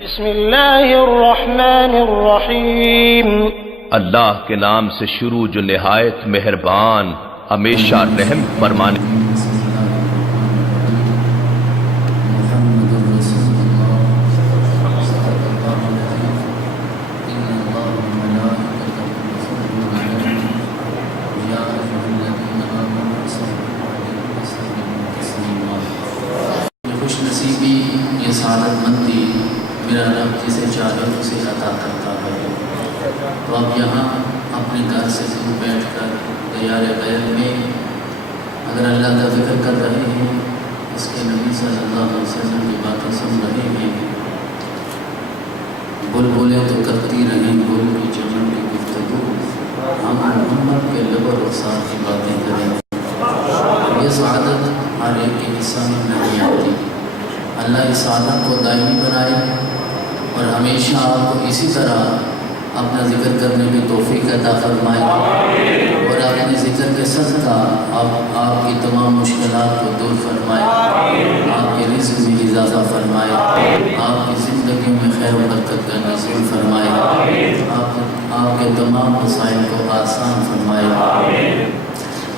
بسم اللہ الرحمن الرحیم۔ اللہ کے نام سے شروع جو نہایت مہربان ہمیشہ رحم فرمانے۔ خوش نصیبی، یہ سعادت مندی میرا رب جسے چاہے اسے عطا کرتا ہے۔ تو اب یہاں اپنے گھر سے دور بیٹھ کر دیار غیب میں اگر اللہ کا ذکر کر رہے ہیں، اس کے نبی صلی اللہ علیہ وسلم کی باتیں سن رہے ہیں، بلبلیں تو کرتی رہیں گل کی چمن کی گفتگو، ہم محمد کے لب و رخسار کی باتیں کریں۔ یہ سعادت ہر ایک کے حصہ میں نہیں آتی۔ اللہ اس سعادت کو دائمی بنائے اور ہمیشہ آپ کو اسی طرح اپنا ذکر کرنے کی توفیق عطا فرمائے، اور اپنے ذکر کے صدقہ آپ کی تمام مشکلات کو دور فرمائے، آپ کے رزق میں اضافہ فرمائے، آپ کی زندگی میں خیر و برکت کا نزول فرمائے، آپ کے تمام مسائل کو آسان فرمائے۔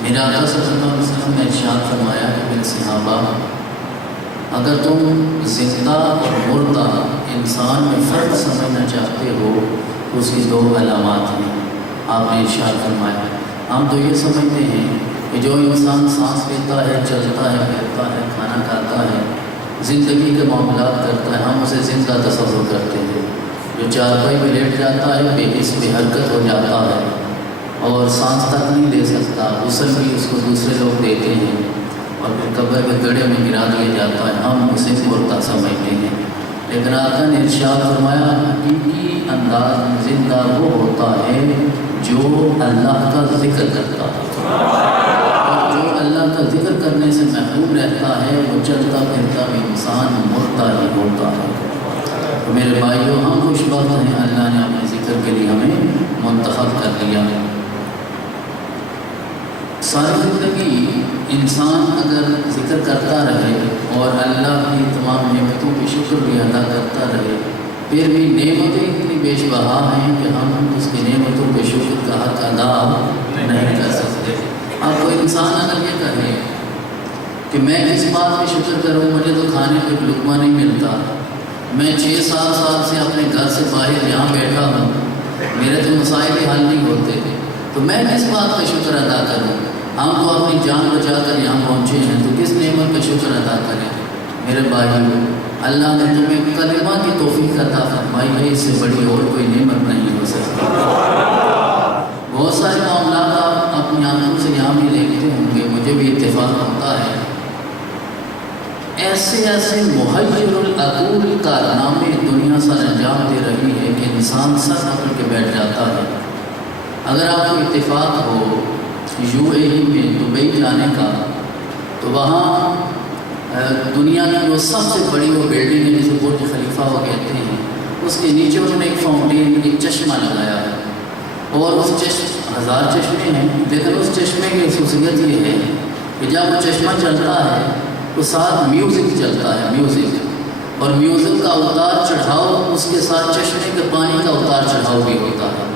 میرا آقا صلی اللہ علیہ وسلم نے ارشاد فرمایا کہ میرے صحابہ، اگر تم زندہ اور مردہ انسان میں فرق سمجھنا چاہتے ہو تو اس کی دو علامات ہیں۔ آپ نے ارشاد فرمایا، ہم تو یہ سمجھتے ہیں کہ جو انسان سانس لیتا ہے، چلتا ہے، پھرتا ہے، کھانا کھاتا ہے، زندگی کے معاملات کرتا ہے، ہم اسے زندہ تصور کرتے ہیں۔ جو چارپائی میں لیٹ جاتا ہے، بے حس بے حرکت ہو جاتا ہے اور سانس تک نہیں لے سکتا، غسل بھی اس کو دوسرے لوگ دیتے ہیں اور پھر قبر کے گڑھے میں گرا دیا جاتا ہے، ہم اسے مردہ سمجھتے ہیں۔ لیکن آقا نے ارشاد فرمایا، حقیقی انداز میں زندہ وہ ہوتا ہے جو اللہ کا ذکر کرتا ہے، اور جو اللہ کا ذکر کرنے سے محروم رہتا ہے وہ چلتا پھرتا بھی انسان مردہ ہی ہوتا ہے۔ تو میرے بھائیوں، ہم خوش بخت ہیں، اللہ نے اپنے ذکر کے لیے ہمیں منتخب کر لیا۔ ساری زندگی انسان اگر ذکر کرتا رہے اور اللہ کی تمام نعمتوں کی شکر بھی ادا کرتا رہے، پھر بھی نعمتیں اتنی بیش بہا ہیں کہ ہم اس کی نعمتوں کے شکر کا حق ادا نہیں کر سکتے۔ اب کوئی انسان اگر یہ کہے کہ میں اس بات پہ شکر کروں، مجھے تو کھانے کو لقمہ نہیں ملتا، میں 6-7 سال سے اپنے گھر سے باہر یہاں بیٹھا ہوں، میرے تو مسائل ہی حل نہیں ہوتے، تو میں کس بات کا شکر ادا کروں؟ ہم تو اپنی جان بچا کر یہاں پہنچے ہیں، تو کس نعمت کا شکر ادا کریں؟ میرے بھائیو، اللہ نے تمہیں کلمہ کی توفیق عطا فرمائی ہے، اس سے بڑی اور کوئی نعمت نہیں ہو سکتی۔ بہت سارے معاملات آپ اپنی آنکھوں سے یہاں بھی دیکھتے ہوں گے، مجھے بھی اتفاق ہوتا ہے، ایسے محیر العقول کارنامے دنیا سر انجام دے رہی ہے کہ انسان سر پکڑ کے بیٹھ جاتا ہے۔ اگر آپ کو اتفاق ہو UAE میں دبئی جانے کا، تو وہاں دنیا کی جو سب سے بڑی وہ بلڈنگ ہے جسے برج خلیفہ وہ کہتے ہیں، اس کے نیچے انہوں نے ایک فاؤنٹین، ایک چشمہ لگایا ہے، اور اس ہزار چشمے ہیں، لیکن اس چشمے کی خصوصیت یہ ہے کہ جب وہ چشمہ چلتا ہے تو ساتھ میوزک چلتا ہے، میوزک، اور میوزک کا اتار چڑھاؤ اس کے ساتھ چشمے کے پانی کا اتار چڑھاؤ بھی ہوتا ہے،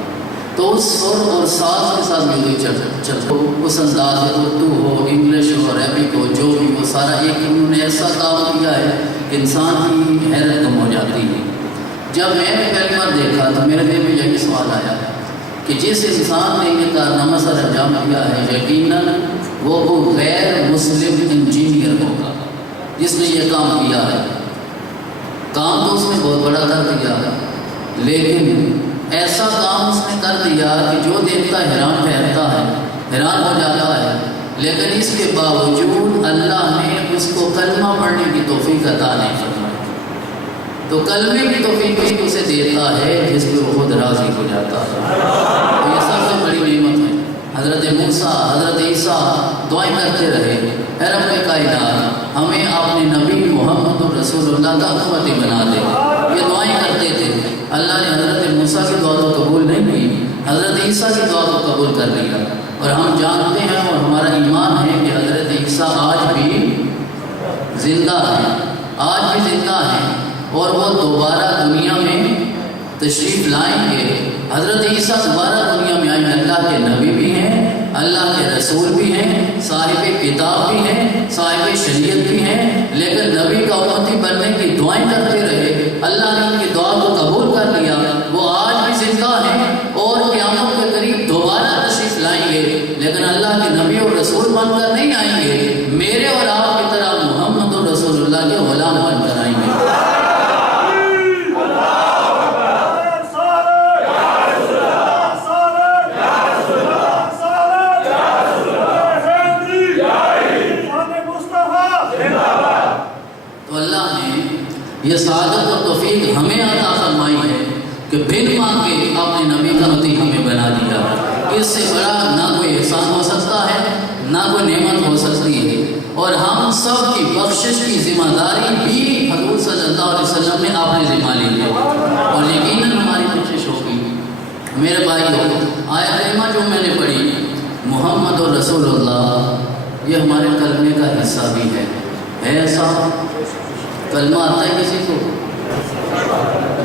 تو اس سر اور ساز کے ساتھ میوزک چلتا، اس انداز میں اردو ہو، انگلش ہو، عربک ہو، جو بھی وہ سارا ایک انہوں نے ایسا کام کیا ہے کہ انسان کی حیرت کم ہو جاتی ہے۔ جب میں نے پہلی بار دیکھا تو میرے دل میں یہی سوال آیا کہ جس انسان نے یہ کارنامہ سر انجام دیا ہے، یقیناً وہ غیر مسلم انجینئر ہوگا جس نے یہ کام کیا ہے۔ کام تو اس نے بہت بڑا کر دیا ہے، لیکن ایسا کام اس نے کر دیا کہ جو دیکھتا حیران ٹھہرتا ہے، حیران ہو جاتا ہے، لیکن اس کے باوجود اللہ نے اس کو کلمہ پڑھنے کی توفیق عطا نہیں فرمائی۔ تو کلمے کی توفیق بھی اسے دیتا ہے جس پہ وہ خود راضی ہو جاتا ہے۔ تو یہ سب سے بڑی نعمت ہے۔ حضرت موسیٰ، حضرت عیسیٰ دعائیں کرتے رہے، اے رب کائنات ہمیں اپنے نبی محمد رسول اللہ کا امتی بنا دے، یہ دعائیں کرتے تھے۔ اللہ نے حضرت موسیٰ کی دعا تو قبول نہیں کی، حضرت عیسیٰ کی دعا کو قبول کر لیا، اور ہم جانتے ہیں اور ہمارا ایمان ہے کہ حضرت عیسیٰ آج بھی زندہ ہیں، آج بھی زندہ ہیں، اور وہ دوبارہ دنیا تشریف لائیں گے۔ حضرت عیسیٰ دوبارہ دنیا میں آئیں، اللہ کے نبی بھی ہیں، اللہ کے رسول بھی ہیں، صاحب کتاب بھی ہیں، صاحب شریعت بھی ہیں، لیکن نبی کا امتی بننے کی دعائیں کرتے رہے۔ اللہ نے ان کی دعا کو قبول کر لیا، وہ آج بھی زندہ ہیں اور قیامت کے قریب دوبارہ تشریف لائیں گے، لیکن اللہ کے نبی اور رسول بن کر نہیں آئیں گے، میرے اور آپ کی طرح محمد اور رسول اللہ کے غلام بن کر آئیں گے۔ یہ سعادت اور توفیق ہمیں عطا فرمائی ہے کہ بن مانگے اپنے نبی کا متی ہمیں بنا دیا۔ اس سے بڑا نہ کوئی احسان ہو سکتا ہے، نہ کوئی نعمت ہو سکتی ہے، اور ہم سب کی بخشش کی ذمہ داری بھی حضور صلی اللہ علیہ وسلم نے آپ نے ذمہ لی ہے، اور یقیناً ہماری کوشش ہوگی۔ میرے بھائیو، آیت کریمہ جو میں نے پڑھی محمد اور رسول اللہ، یہ ہمارے کلمے کا حصہ بھی ہے ایسا؟ کلمہ آتا ہے کسی کو؟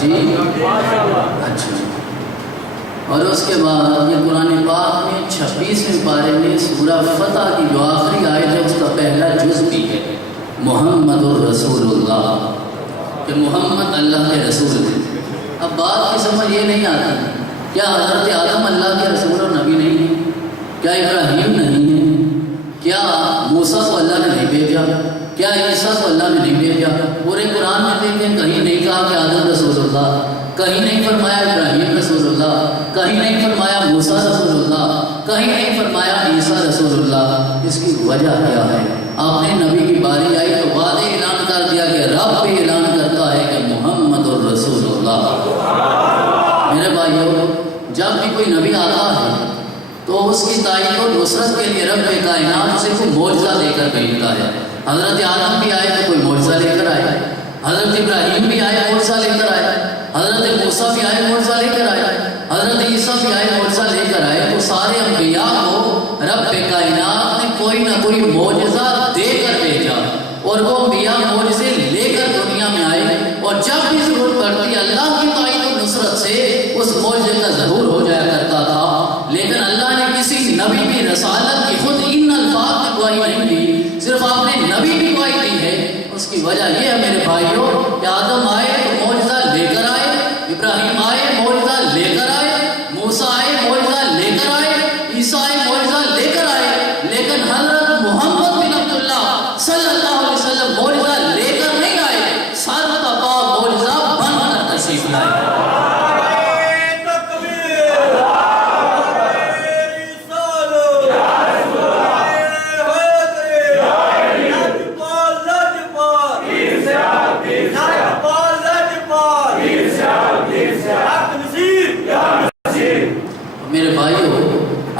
جی اچھا۔ اور اس کے بعد یہ قرآن پاک میں 26ویں پارے میں سورہ فتح کی جو آخری آیت ہے اس کا پہلا جز بھی ہے محمد الرسول اللہ، کہ محمد اللہ کے رسول ہیں۔ اب بات کی سمجھ یہ نہیں آتی، کیا حضرت آدم اللہ کے رسول اور نبی نہیں ہیں؟ کیا ابراہیم نہیں ہے؟ کیا موسیٰ کو اللہ نے نہیں بھیجا؟ کیا عیسیٰ کو اللہ نے نہیں بھیجا؟ پورے قرآن میں دیکھیں کہیں نہیں کہا کہ آدم رسول اللہ، کہیں نہیں فرمایا ابراہیم رسول اللہ، کہیں نہیں فرمایا موسیٰ رسول اللہ، کہیں نہیں فرمایا عیسیٰ رسول اللہ۔ اس کی وجہ کیا ہے؟ آپ نے نبی کی باری آئی تو وعدے اعلان کر دیا کہ رب بھی اعلان کرتا ہے کہ محمد الرسول اللہ۔ میرے بھائیو، جب بھی کوئی نبی آتا ہے تو اس کی تائید و نصرت کے لیے رب کائنات سے کوئی معجزہ لے کر بھیجتا ہے۔ حضرت آدم بھی آئے تو کوئی معجزہ لے کر آئے، حضرت ابراہیم بھی آئے معجزہ لے کر آئے، حضرت موسیٰ بھی آئے معجزہ لے کر آئے، حضرت عیسیٰ بھی آئے معجزہ لے کر آئے۔ تو سارے انبیاء کو رب کائنات نے کوئی نہ کوئی معجزہ دے کر بھیجا، اور وہ انبیاء معجزے لے کر دنیا میں آئے، اور جب بھی ضرورت پڑتی اللہ کی تائید و نصرت سے اس معجزے کا ظہور ہو جایا کرتا تھا۔ لیکن اللہ نے کسی نبی کی رسالت کی خود ان الفاظ میں گواہی نہیں دی، صرف آپ نے نبی بھی گواہی دی ہے۔ اس کی وجہ یہ ہے میرے بھائیوں کہ آدم آئے تو معجزہ لے کر آئے، ابراہیم آئے معجزہ لے کر آئے، موسیٰ آئے معجزہ لے کر آئے، عیسیٰ آئے معجزہ لے کر آئے، لیکن حضرت محمد بن عبداللہ صلی اللہ علیہ وسلم معجزہ لے کر نہیں آئے، سر تپا معجزہ بن کر تشریف لائے۔ میرے بھائیو،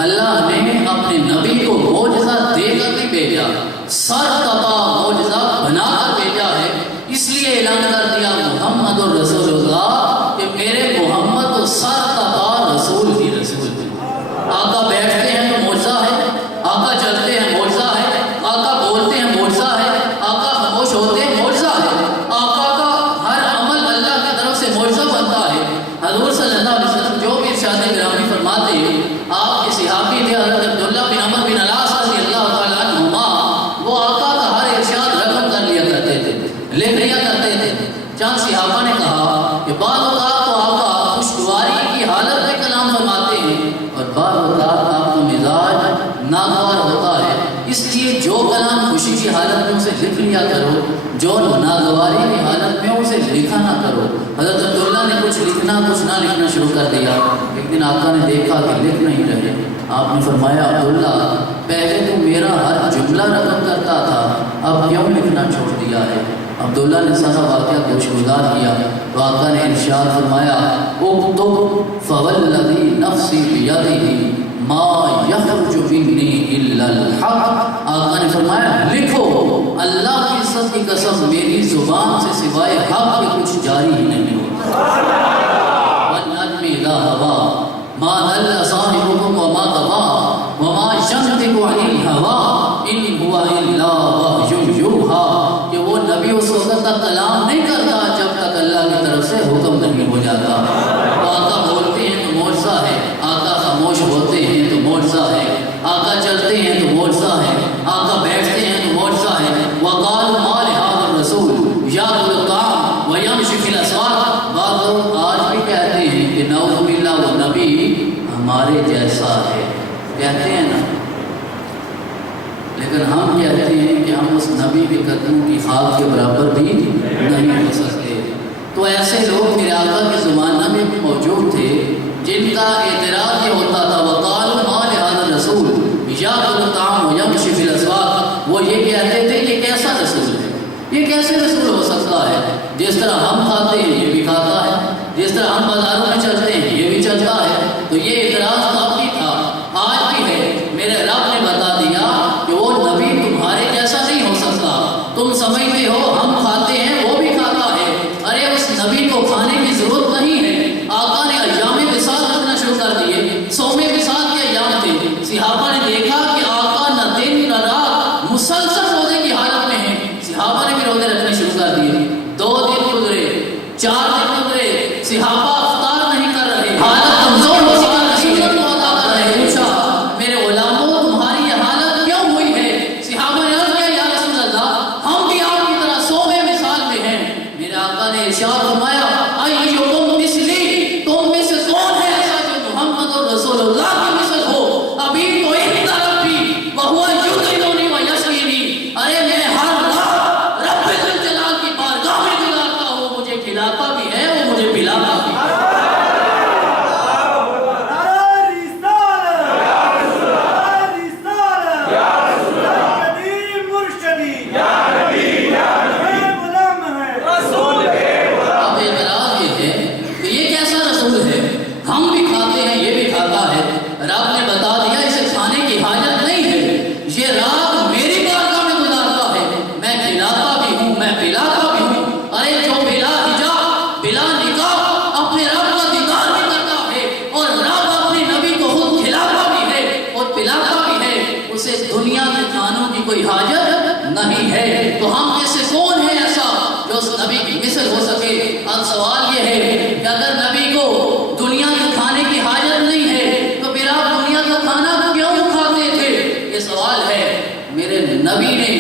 اللہ نے اپنے نبی کو معجزہ دے کر بھی بھیجا، سر تپا معجزہ بنا کر بھیجا ہے۔ اس لیے اعلان کر دیا محمد الرسول اللہ کہ میرے محمد تو سر تپا رسول ہی رسول ہے۔ آقا بیٹھتے ہیں تو معجزہ ہے، آقا چلتے ہیں معجزہ ہے، آقا بولتے ہیں معجزہ ہے، آقا خاموش ہوتے ہیں معجزہ ہے، آقا کا ہر عمل اللہ کی طرف سے معجزہ بنتا ہے۔ حضور صلی اللہ علیہ وسلم جو بھی ارشاد گرامی فرماتے ہیں، آپ کے صحابی تھے حضرت عبداللہ بن عمر بن العاص رضی اللہ تعالیٰ عنہما، وہ آقا کا ہر ارشاد رقم کر لیا کرتے تھے، لکھ لیا کرتے تھے۔ چند صحابہ نے کہا کہ بعض اوقات تو آقا خوشگواری کی حالت میں کلام فرماتے ہیں، اور بعض اوقات آپ کا مزاج ناگوار ہوتا ہے، اس لیے جو کلام خوشی کی حالت میں اسے لکھ لیا کرو، جو ناگواری کی حالت میں اسے لکھا نہ کرو۔ حضرت عبداللہ نے کچھ لکھنا کچھ نہ لکھنا شروع کر دیا۔ ایک دن آقا نے دیکھا کہ لکھ نہیں رہے، آپ نے فرمایا عبداللہ پہلے تو میرا ہر جملہ رقم کرتا تھا، اب کیوں لکھنا چھوڑ دیا ہے؟ عبداللہ نے سارا واقعہ گوشگزار کیا تو آقا نے ارشاد فرمایا اکتب فوالذی نفسی بیدہ ما یخرج منی الا الحق۔ آقا نے فرمایا لکھو، اللہ کی عزت کی قسم میری زبان سے سوائے حق کے کچھ جاری ہی نہیں ہوتا۔ والنجم اذا ہوا ما ضل صاحبکم وما غوی وما ینطق عن الہوی ان هو الا وحی یوحی، کہ وہ نبی اس وقت تک کلام نہیں کرتا جب تک اللہ کی طرف سے حکم نہیں ہو جاتا۔ ہمارے جیسا ہے، کہتے ہیں نا، لیکن ہم کہتے ہیں کہ ہم اس نبی کے قدموں کی خاک کے برابر بھی نہیں ہو سکتے۔ تو ایسے لوگ میرے آقا کے زمانہ میں بھی موجود تھے جن کا اعتراض یہ ہوتا تھا، وَقَالُوا مَا لِهَذَا الرَّسُولِ يَأْكُلُ الطَّعَامَ وَيَمْشِي فِي الْأَسْوَاقِ، وہ یہ کہتے تھے یہ کیسا رسول ہے، یہ کیسے رسول ہو سکتا ہے، جس طرح ہم کھاتے ہیں یہ بھی کھاتا ہے، جس طرح ہم بازاروں میں چلتے ہیں یہ بھی چلتا ہے۔ تو یہ اعتراض کافی تھا، آج بھی ہے۔ میرے رب نے بتا دیا کہ وہ نبی تمہارے جیسا نہیں ہو سکتا۔ تم سمجھتے ہو ہم کھاتے ہیں وہ بھی کھاتا ہے، ارے اس نبی کو کھانے کی ضرورت نہیں ہے۔ آقا نے ایام وصال رکھنا شروع کر دیے، صوم وصال کے ایام تھے، صحابہ نے دیکھا کہ آقا نہ دن نہ رات مسلسل روزے کی حالت میں ہیں، صحابہ نے بھی روزے رکھنے شروع کر دیے۔ 2 دن گزرے، 4 دن گزرے، صحابہ افطار نہیں کر رہے، حالت کمزور ہو رہی ہے، ادا کر رہے۔ پوچھا میرے غلاموں تمہاری یہ حالت کیوں ہوئی ہے؟ صحابہ نے عرض کیا یا رسول اللہ ہم بھی آپ کی طرح صوم وصال میں ہیں۔ میرے آقا نے ارشاد فرمایا ایکم مثلی، تم میں سے کون ہے ایسا جو محمد رسول اللہ کی مثل ہو؟ ابھی تو ایک طرف بھی وہو یطعمنی و یسقینی، ارے میں ہر رات رب ذوالجلال کی بارگاہ میں گزارتا ہوں، مجھے کھلاتا بھی ہے وہ مجھے پلاتا بھی ہے۔ دنیا کے کھانوں کی کوئی حاجت نہیں ہے، تو ہم میں سے کون ہے ایسا جو اس نبی کی مثل ہو سکے؟ اب سوال یہ ہے کہ اگر نبی کو دنیا کے کھانے کی حاجت نہیں ہے تو پھر آپ دنیا کا کھانا کیوں کھاتے تھے؟ یہ سوال ہے۔ میرے نبی نے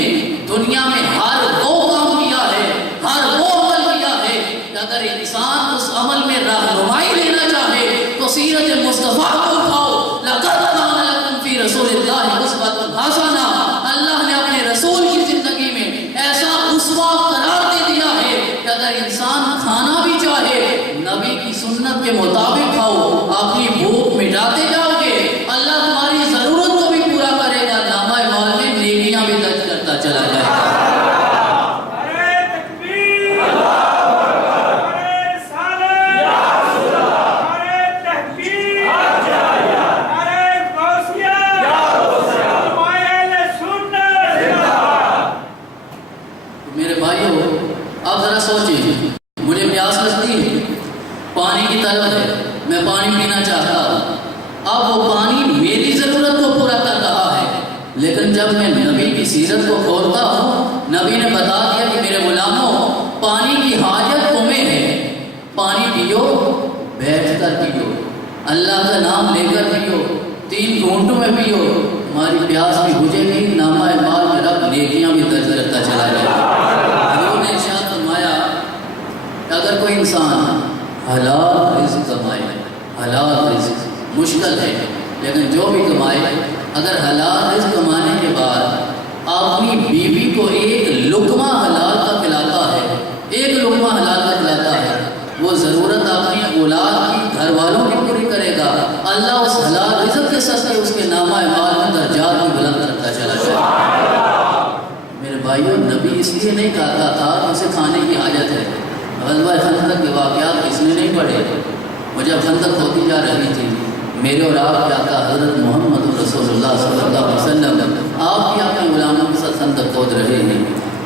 دنیا میں ہر وہ کام کیا ہے، ہر وہ عمل کیا ہے کہ اگر انسان اس عمل میں رہنمائی لینا چاہے تو سیرت مصطفیٰ کو اٹھاؤ، لقد کان لکم فی رسول اللہ اسوۃ حسنہ۔ اللہ نے اپنے رسول کی زندگی میں ایسا اسوہ قرار دے دیا ہے کہ اگر انسان کھانا بھی چاہے نبی کی سنت کے مطابق کھاؤ، اپنی بھوک مٹاتے جاؤ گے، اللہ تمہاری ضرورت کو بھی پورا کرے گا، نامہ اعمال میں نیکیاں بھی درج کرتا چلا جائے گا۔ آپ ذرا سوچیں، مجھے پیاس لگتی ہے، پانی کی طلب ہے، میں پانی پینا چاہتا ہوں، اب وہ پانی میری ضرورت کو پورا کر رہا ہے، لیکن جب میں نبی کی سیرت کو کھولتا ہوں، نبی نے بتا دیا کہ میرے غلاموں پانی کی حاجت تمہیں ہے، پانی پیو، بیٹھ کر پیو، اللہ کا نام لے کر پیو، 3 گھونٹوں میں پیو، ہماری پیاس بھی بجھے گی، نامہ اعمال میں رب نیکیاں بھی درج کرتا چلا جائے گا۔ اگر کوئی انسان حلال رزق کمائے، حلال رزق مشکل ہے لیکن جو بھی کمائے، اگر حلال رزق کمانے کے بعد اپنی بیوی کو ایک لقمہ حلال کا کھلاتا ہے، ایک لقمہ حلال کا کھلاتا ہے، وہ ضرورت اپنی اولاد کی گھر والوں کی پوری کرے گا، اللہ اس حلال رزق کے صدقے اس کے نامہ اعمال میں درجات بھی بلند کرتا چلا جائے گا۔ میرے بھائیوں نبی اس لیے نہیں کہتا تھا کہ اسے کھانے کی حاجت ہے۔ غزوہ خندق کے واقعات اس نے نہیں پڑھے، وہ جب خندق ہوتی جا رہی تھی، میرے اور آپ کے آقا حضرت محمد رسول اللہ صلی اللہ علیہ وسلم آپ بھی اپنے غلاموں کے ساتھ خندق کھود رہے ہیں،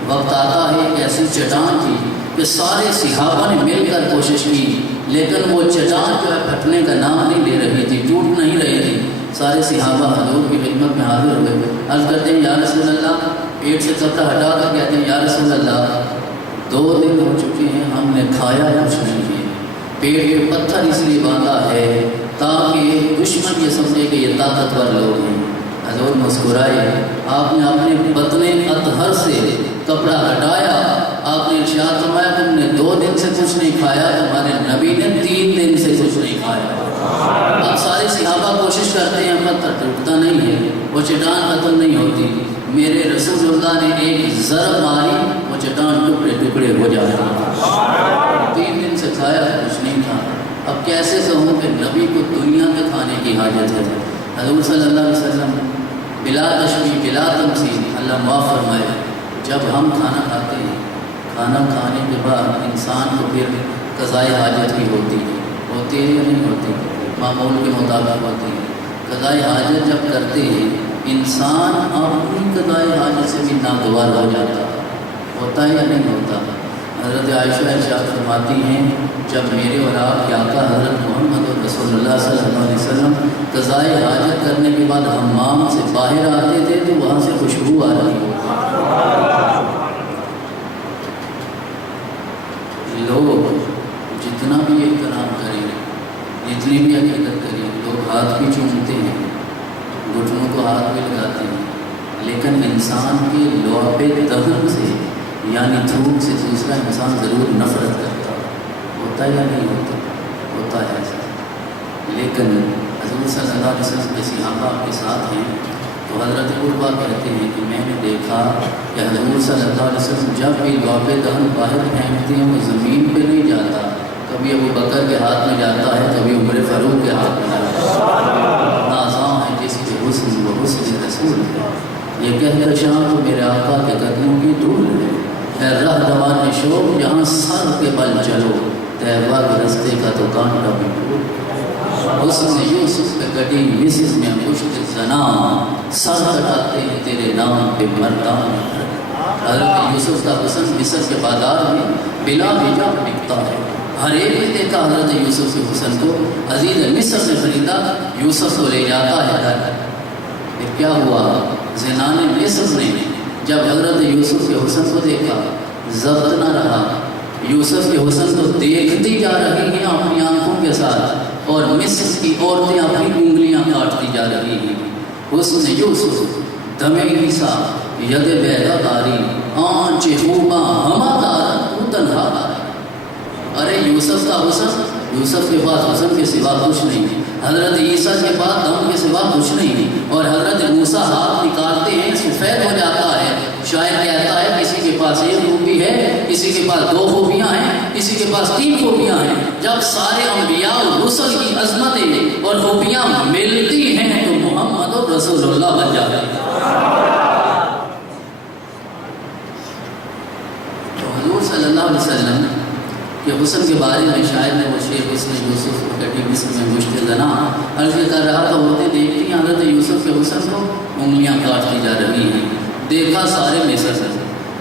وقت آتا ہے ایک ایسی چٹان تھی کہ سارے صحابہ نے مل کر کوشش کی، لیکن وہ چٹان جو ہے پھٹنے کا نام نہیں لے رہی تھی، ٹوٹ نہیں رہی تھی۔ سارے صحابہ حضور کی خدمت میں حاضر ہوئے، عرض کرتے ہیں یا رسول اللہ، پیٹ سے کپڑا ہٹا کر کہتے ہیں یا رسول اللہ 2 دن ہو چکے ہیں ہم نے کھایا کچھ نہیں ہے، پیٹ پہ پتھر اس لیے باندھا ہے تاکہ دشمن یہ سمجھے کہ یہ طاقتور لوگ ہیں۔ حضور مسکرائے، آپ نے اپنے بطن اطہر سے کپڑا ہٹایا، آپ نے ارشاد فرمایا تم نے 2 دن سے کچھ نہیں کھایا، تمہارے نبی نے 3 دن سے کچھ نہیں کھایا۔ اب سارے صحابہ پتھر ٹوٹتا نہیں ہے، وہ چٹان ختم نہیں ہوتی، میرے رسول اللہ نے ایک ضرب ماری، وہ چٹان ٹکڑے ٹکڑے ہو جاتے ہیں۔ 3 دن سے کھایا کچھ نہیں تھا، اب کیسے کہوں کہ نبی کو دنیا میں کھانے کی حاجت ہے؟ حضور صلی اللہ علیہ وسلم بلا تشبیہ بلا تمثیل، اللہ معاف فرمائے، جب ہم کھانا کھاتے ہیں، کھانا کھانے کے بعد انسان کو پھر قضائے حاجت بھی ہوتی ہے یا نہیں ہوتی؟ معمول کے مطابق ہوتی ہے۔ قضائے حاجت جب کرتے ہیں انسان اپنی قضائے حاجت سے بھی ناگوار ہو جاتا ہوتا ہے یا نہیں ہوتا؟ حضرت عائشہ ارشاد فرماتی ہیں جب میرے اور آپ کے آقا حضرت محمد رسول اللہ صلی اللہ علیہ وسلم قضائے حاجت کرنے کے بعد حمام سے باہر آتے تھے تو وہاں سے خوشبو آ رہی ہوتی۔ لوگ جتنا بھی احترام کریں، جتنی بھی عقیدت کریں، لوگ ہاتھ بھی چومتے ہیں، گھٹنوں کو ہاتھ بھی لگاتے ہیں، لیکن انسان کے لعاب دہن سے یعنی تھوک سے دوسرا انسان ضرور نفرت کرتا ہوتا ہے یا نہیں ہوتا؟ ہوتا ہے ایسا۔ لیکن حضور صلی اللہ علیہ وسلم کے صحابہ آپ کے ساتھ ہیں تو حضرت عروہ کہتے ہیں کہ میں نے دیکھا کہ حضور صلی اللہ علیہ وسلم جب بھی لعاب دہن باہر پھینکتے ہیں وہ زمین پہ نہیں جاتا، کبھی ابو بکر کے ہاتھ میں جاتا ہے، کبھی عمر فاروق کے ہاتھ میں جاتا ہے۔ نازاں ہے جس کے حسن و حسن رسول ہے، یہ کہہ شام تو میرے آقا کے قدموں کی دھول ہے، اے راہ دوان شوق جہاں سر کے بل چلو، طیبہ کے رستے کا تو کانٹا بھی ٹوٹ۔ حسن یوسف پہ کٹی مصر میں پشت زنا، سر کٹاتے ہیں تیرے نام پہ مردان۔ حضرت یوسف کا حسن مصر کے بازار میں بلا وجہ بکتا ہے، ہر ایک نے دیکھا حضرت یوسف کے حسن کو، عزیز مصر نے خریدا، یوسف کو لے جاتا ہے گھر۔ پھر کیا ہوا؟ زنان مصر نے جب حضرت یوسف کے حسن کو دیکھا ضبط نہ رہا، یوسف کے حسن کو دیکھتی جا رہی ہیں اپنی آنکھوں کے ساتھ، اور مصر کی عورتیں اپنی انگلیاں کاٹتی جا رہی ہیں۔ حسن یوسف دم عیسیٰ ید بیدا داری، آنچ خوباں ہما دارا تو تنہا داری۔ ارے یوسف کا حسن، یوسف کے پاس حسن کے سوا کچھ نہیں، حضرت عیسیٰ کے پاس دم کے سوا کچھ نہیں، اور حضرت موسیٰ ہاتھ نکالتے ہیں سفید ہو جاتا ہے۔ شاعر کہتا ہے کسی کے پاس ایک خوبی ہے، کسی کے پاس 2 خوبیاں ہیں، کسی کے پاس 3 خوبیاں ہیں۔ جب سارے انبیاء اور رسل کی عظمتیں اور خوبیاں ملتی ہیں تو محمد اور رسول اللہ بن جاتے ہیں۔ تو حضور صلی اللہ علیہ وسلم کہ حسن کے بارے میں شاعر نے وہ شعر حسن یوسف کو کٹی مصر میں مشت زنا عرض کر رہا تھا، عورتیں دیکھتی ہیں حضرت یوسف کے حسن کو، انگلیاں کاٹتی جا رہی ہیں۔ دیکھا سارے مصر سے،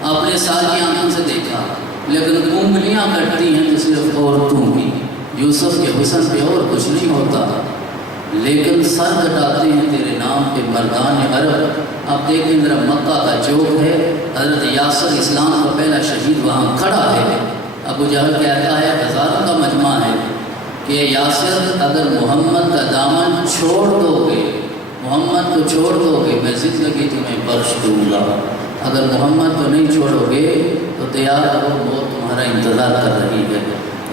اپنے ساری آنکھوں سے دیکھا، لیکن انگلیاں کٹتی ہیں تو صرف عورتوں کی، یوسف کے حسن پہ اور کچھ نہیں ہوتا، لیکن سر کٹاتے ہیں تیرے نام پہ مردان عرب۔ اب دیکھیں ذرا مکہ کا چوک ہے، حضرت یاسر اسلام کا پہلا شہید وہاں کھڑا ہے۔ ابو جہل کہتا ہے ہزاروں کا مجمع ہے کہ یاسر اگر محمد کا دامن چھوڑ دو گے، محمد کو چھوڑ دو گے، میں زندگی تمہیں بخش دوں گا، اگر محمد کو نہیں چھوڑو گے تو تیار رہو، موت تمہارا انتظار کر رہی ہے۔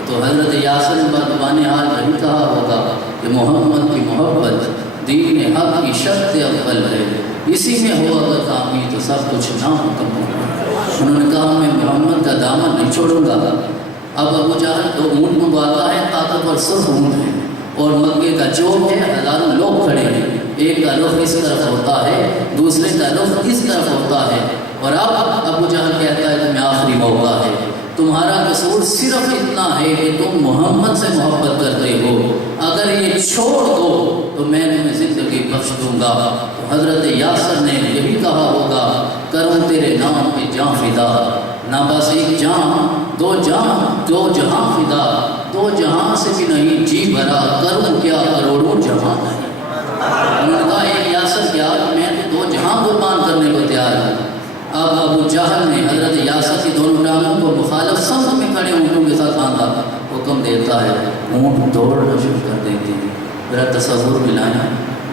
تو حضرت یاسر نے بدبان حال نہیں کہا ہوگا کہ محمد کی محبت دین حق کی شرط اول ہے، اسی میں ہو اگر کامی تو سب کچھ نامکمل ہے۔ انہوں نے کہا میں محمد کا دامن نہیں چھوڑوں گا۔ اب ابو جہل 2 اونٹ منگواتا ہے، طاقتور سرخ اونٹ ہیں، اور مکے کا چوک ہے، ہزاروں لوگ کھڑے ہیں، ایک کا رخ اس طرف ہوتا ہے، دوسرے کا رخ اس طرف ہوتا ہے، اور اب ابو جہل کہتا ہے تمہیں آخری موقع ہے، تمہارا قصور صرف اتنا ہے کہ تم محمد سے محبت کرتے ہو، اگر یہ چھوڑ دو تو میں تمہیں زندگی بخش دوں گا۔ تو حضرت یاسر نے یہی کہا ہوگا کروں تیرے نام پہ جاں فدا، نہ بس ایک جان 2 جان 2 جہاں فدا، 2 جہاں سے بھی نہیں جی بھرا، کروں کیا کروڑوں جہاں نہیں۔ انہوں نے کہا ایک یاسر کیا، میں تو 2 جہاں قربان کرنے کو تیار ہوں۔ اب ابو جہل نے حضرت یاسر کی دونوں ٹانگوں کو مخالف سمت میں کھڑے اونٹوں کے ساتھ باندھا، حکم دیتا ہے اونٹ دوڑنا شروع کر دیتے ہیں۔ میرا تصور ملایا،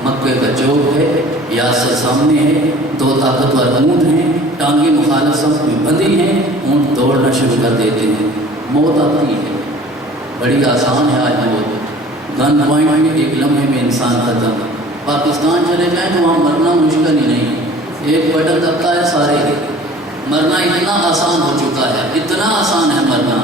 مکے کا چوک ہے، یاسر سامنے ہے، 2 طاقتور اونٹ ہیں، ٹانگیں مخالف سمت میں بندھی ہیں، اونٹ دوڑنا شروع کر دیتے ہیں۔ موت آتی ہے، بڑی آسان ہے آج موت، گن پوائنٹ میں 1 لمحے میں انسان ختم، پاکستان چلے جائیں تو وہاں مرنا مشکل ہی نہیں ہے، ایک بٹن دبتا ہے سارے مرنا اتنا آسان ہو چکا ہے، اتنا آسان ہے مرنا۔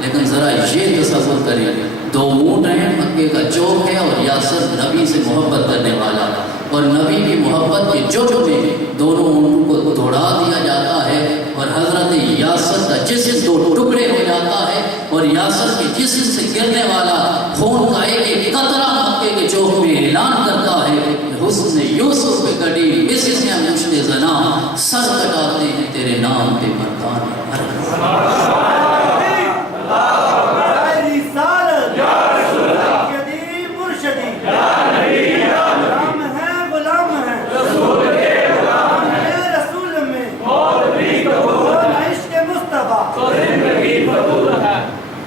لیکن ذرا یہ تصور کریں، دو اونٹ ہیں، مکے کا چوک ہے، اور یاسر نبی سے محبت کرنے والا، اور نبی کی محبت کے جوش میں دونوں اونٹوں کو دوڑا دیا جاتا ہے، اور حضرت یاسر کا جسم دو ٹکڑے ہو جاتا ہے، اور یاسر کے جسم سے گرنے والا خون کا ایک ایک قطرہ مکے کے چوک میں اعلان کرتا ہے کہ حسن یوسف پہ کڑی مسز نے مشت زنا، سر کٹاتے ہیں تیرے نام پہ مردان مرد۔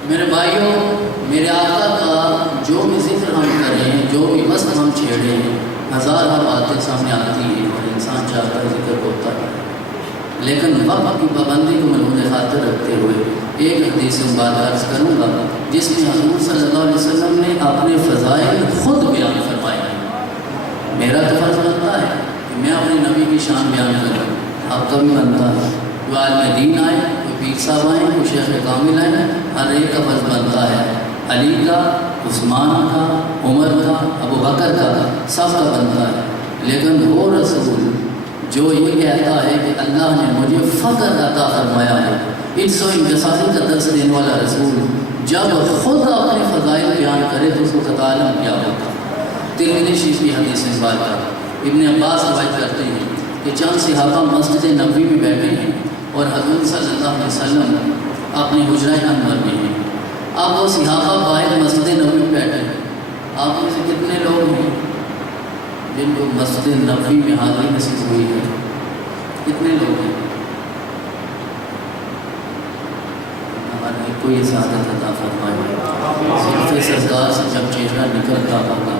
میرے بھائیوں، میرے آقا کا جو بھی ذکر ہم کریں، جو بھی وصف ہم چھیڑیں، ہزارہ باتیں سامنے آتی ہیں اور انسان چاہتا ہے ذکر ہوتا ہے، لیکن وقت کی پابندی کو ملحوظ خاطر رکھتے ہوئے ایک حدیث بات عرض کروں گا جس میں حضور صلی اللہ علیہ وسلم نے اپنے فضائل خود بیان فرمائے ہیں۔ میرا تو فرض بنتا ہے کہ میں اپنے نبی کی شان بیان کروں، آپ کا بھی بنتا ہے، جو عالم دین آئے، کوئی پیر صاحب آئیں، کوئی شیخ کامل آئیں، ہر ایک کا فرض بنتا ہے، علی کا، عثمان کا، عمر کا، ابو بکر کا، سب کا بنتا ہے۔ لیکن وہ رسول جو یہ کہتا ہے کہ اللہ نے مجھے فخر عطا فرمایا ہے، عز و انکساری کا درس دینے والا رسول جب خود اپنے فضائل بیان کرے تو اس کو عالم کیا ہوتا۔ ترمذی شریف کی حدیث اس بات کا ابن عباس روایت کرتے ہیں کہ چند صحابہ مسجد نبوی میں بیٹھے ہیں اور حضور صلی اللہ علیہ وسلم اپنے حجرہ انور میں ہیں۔ اب وہ صحابہ باہر مسجد نبوی میں بیٹھے ہیں، آپ میں سے کتنے لوگ ہیں جن کو مسجد نبوی میں حاضری نصیب ہوئی ہے؟ کتنے لوگ ہیں؟ ہمارے کوئی سعادت عطا فرمائے، صرف سرکار سے جب چہرہ نکلتا ہوگا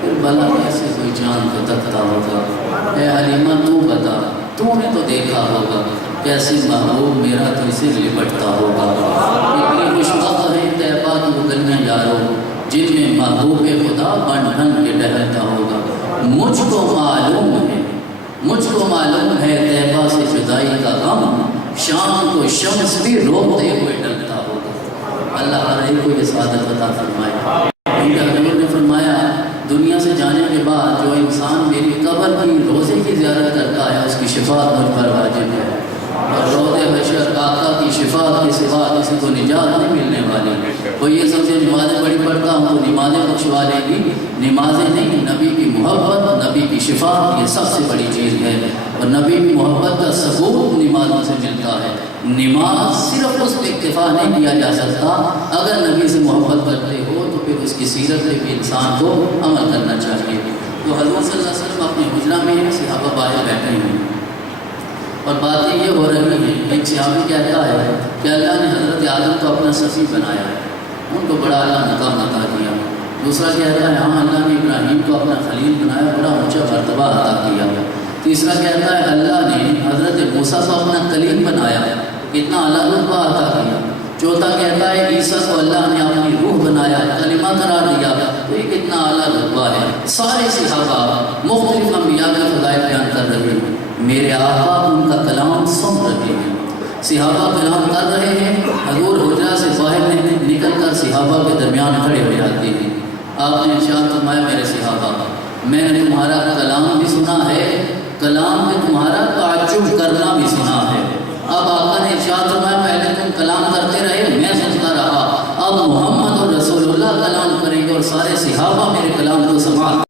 پھر بلا کیسے کوئی جان کو تکتا ہوگا۔ اے حلیمہ تو بتا، تو نے تو دیکھا ہوگا کیسے محبوب میرا تو اسے لپٹتا ہوگا۔ اتنی خوشبخت ہیں طیبہ کی وہ گلیاں یارو جن میں محبوب خدا بن ٹھن کے ٹہلتا ہوگا۔ مجھ کو معلوم ہے طیبہ سے جدائی کا غم، شام کو شمس بھی روتے ہوئے ڈلتا ہوگا۔ اللہ ہر ایک کو یہ سعادت عطا فرمائے۔ کیونکہ حضور نے فرمایا دنیا سے جانے کے بعد جو انسان میری قبر کی روزے کی زیارت کرتا ہے اس کی شفاعت مجھ پر واجب ہے، اور روضے حشر آقا کی شفاعت کے سوا کسی کو نجات نہیں ملنے والی۔ وہ یہ سمجھے نمازیں بڑی پڑھتا ہوں تو نمازیں بخشوا لے گی، نمازیں نہیں، نبی کی محبت، نبی کی شفاعت یہ سب سے بڑی چیز ہے، اور نبی کی محبت کا ثبوت نمازوں سے ملتا ہے۔ نماز صرف اس پہ اکتفا نہیں کیا جا سکتا، اگر نبی سے محبت کرتے ہو تو پھر اس کی سیرت پہ بھی انسان کو عمل کرنا چاہیے۔ تو حضور صلی اللہ علیہ وسلم اپنے حجرہ میں صحابہ باہر بیٹھے ہیں اور باتیں یہ ہو رہی ہیں۔ ایک صحابی کہتا ہے کہ اللہ نے حضرت آدم کو اپنا سفیر بنایا ہے، ان کو بڑا اعلیٰ مقام عطا کیا۔ دوسرا کہتا ہے ہاں اللہ نے ابراہیم کو اپنا خلیل بنایا، بڑا اونچا مرتبہ عطا کیا۔ تیسرا کہتا ہے اللہ نے حضرت موسیٰ کو اپنا کلیم بنایا، اتنا اعلیٰ رتبہ عطا کیا۔ چوتھا کہتا ہے عیسیٰ کو اللہ نے اپنی روح بنایا، کلمہ قرار دیا، تو یہ کتنا اعلیٰ رتبہ ہے۔ سارے صحابہ مختلف انبیاء کے فضائل بیان کر رہے ہیں، میرے آقا ان کا کلام سن رہے ہیں، صحابہ کلام کر رہے ہیں، حضور حجرہ سے باہر نکل کر صحابہ کے درمیان کھڑے ہو جاتے ہیں۔ آپ نے ارشاد فرمایا میرے صحابہ میں نے تمہارا کلام بھی سنا ہے، کلام میں تمہارا تعجب کرنا بھی سنا ہے۔ اب آقا نے ارشاد فرمایا پہلے تم کلام کرتے رہے، میں سنتا رہا، اب محمد اور رسول اللہ کلام کریں گے اور سارے صحابہ میرے کلام کو سماعت